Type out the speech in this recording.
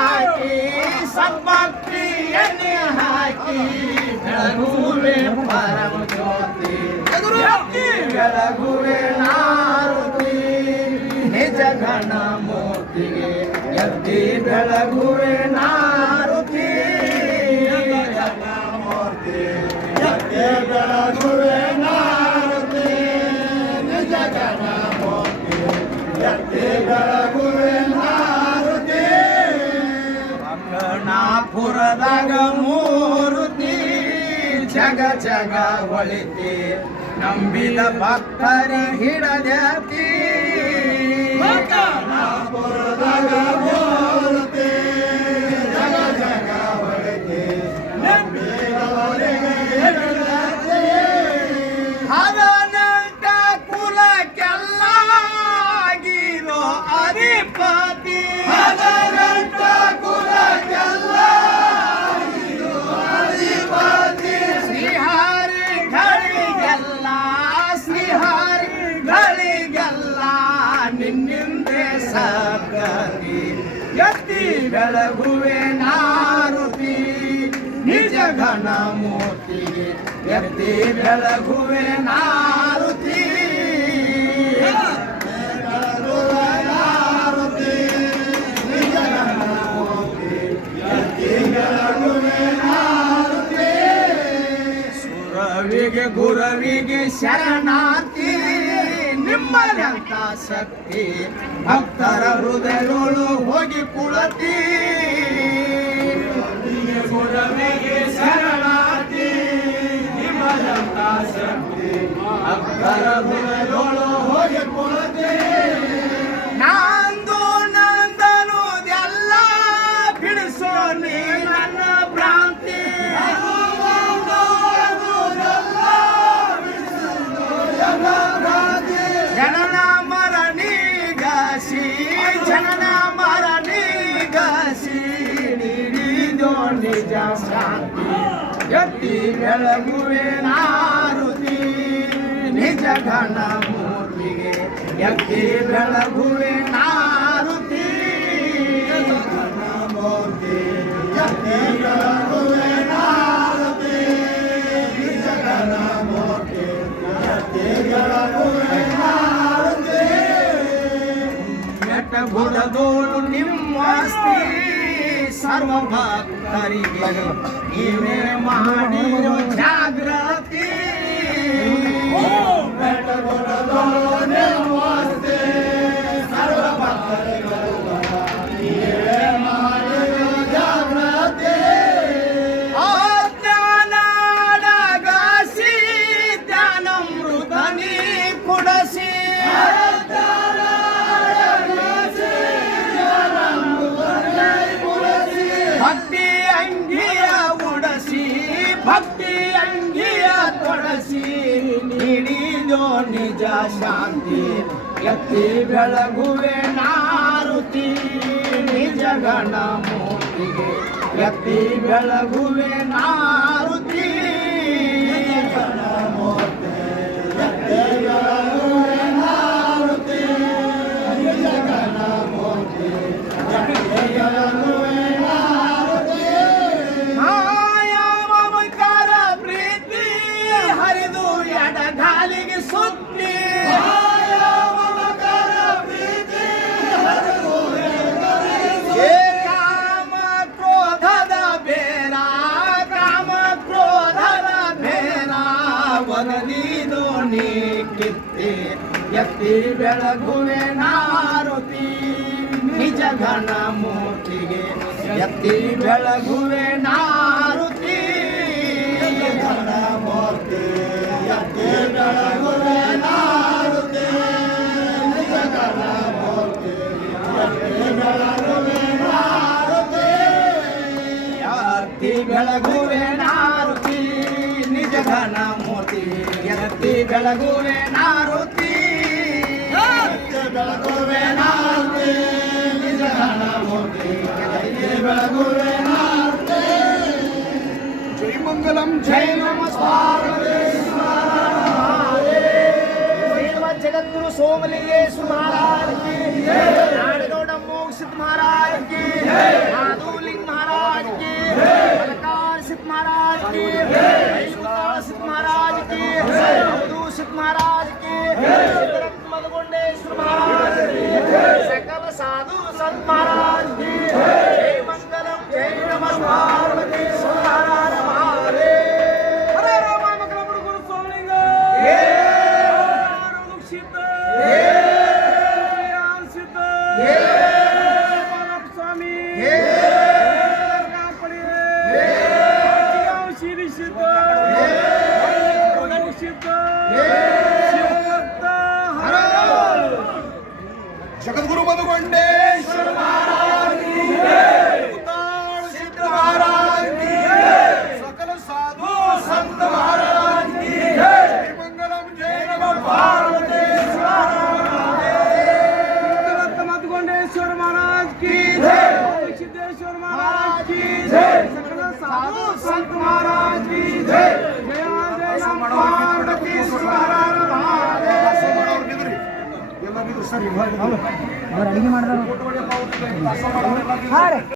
ಹಾಕಿ ಸದ್ಭಕ್ತಿ ಎಣ್ಣೆ ಹಾಕಿ ಬೆಳಗುವೆ ಪರಮ ಜ್ಯೋತಿ ಎತ್ತಿ ಬೆಳಗುವೆ ನಾರುತಿ ನಿಜ ಗಣ ಮೂರ್ತಿಗೆ ಎತ್ತಿ ಬೆಳಗುವೆ ನಾರುತಿ ಮೂರ್ತಿ ಎತ್ತಿ ಬೆಳಗುವೆ ನಾರುತಿ ನಿಜ ಗಣ ಅಂಗಣಾಪುರದಾಗ ಮೂರುತಿ ಜಗ ಜಗ ಒಳಿತಿ. ನಂಬಿದ ಭಕ್ತರ ಹಿಡದತಿ ಸದ್ಗತಿ ಎತ್ತಿ ಬೆಳಗುವೆ ನಾರುತಿ ನಿಜ ಘನ ಮೂರ್ತಿ, ಎತ್ತಿ ಬೆಳಗುವೆ ನಾರುತಿ. ಗುರವಿಗೆ ಶರಣಾರ್ಥಿ ನಿಮ್ಮಲ್ಲಂತ ಶಕ್ತಿ ಭಕ್ತರ ಹೃದಯಗಳು ಹೋಗಿ ಕುಳತಿ. ಶರಣಾರ್ಥಿ ನಿಮ್ಮಲ್ಲಂತ ಶಕ್ತಿ ಭಕ್ತರ ಹೃದಯಗಳು ಹೋಗಿ ಕುಳತಿ. ನಂದು ನಂದನುದೆಲ್ಲ ಬಿಡಿಸೋ ನೀ. ಎತ್ತಿ ಬೆಳಗುವೆ ನಾರುತಿ. ನಿಜ ಘನ ಮೂರ್ತಿಗೆ ಎತ್ತಿ ಬೆಳಗುವೆ ನಾರುತಿ. ಘನ ಮೂರ್ತಿ ಎತ್ತಿ ಬೆಳಗುವೆ ನಾರುತಿ. ನಿಜ ಘನ ಮೂರ್ತಿ ಎತ್ತಿ ಬೆಳಗುವೆ ನಾರುತಿ. ಬೆಟ್ಟ ಗುಡದೋಳು ನಿಮ್ಮಸ್ತಿ સર્વ ભક્ત તારી મહાવીરો છે ಶಾಂತಿ. ಎತ್ತಿ ಬೆಳಗುವೆ ನಾರುತಿ ನಿಜಗಣ ಮೂರ್ತಿಗೆ. ಎತ್ತಿ ಬೆಳಗುವೆ ನಾರುತಿ ಮಾಯಾಮಕಾರ ಪ್ರೀತಿ ಹರಿದು ಎಡಗಾಲಿಗೆ ಸುತ್ತಿ ಕಿತ್ತಿ ಎತ್ತಿ ಬೆಳಗುವೆ ನಾರುತಿ ನಿಜ ಘನ ಮೂರ್ತಿಗೆ ಎತ್ತಿ ಬೆಳಗುವೆ ಬೆಳಗುವೆ ನಾರುತಿ. ಎತ್ತಿ ಬೆಳಗುವೆ ನಾರುತಿ. ನಿಜ ಘನ ಮೂರ್ತಿ ಎತ್ತಿ ಬೆಳಗುವೆ ನಾರುತಿ. ಜೈ ಮಂಗಲಂ, ಜೈ ನಮ ಸ್ವಾಮಿ ಜಗದ್ಗುರು ಸೋಮಲಿಂಗೇಶ್ವರ महाराज की सकल साधु संत महाराज की जय मंगलम जय नम पार्वती सुधारण महारे हरे राम मंगलम गुरु स्वामी सिद्ध सिद्ध ಜಗದ್ಗುರು ಬದುಕೊಂಡೆ ಅವ್ರು ಅಡುಗೆ ಮಾಡಿದವರು. ಹಾಂ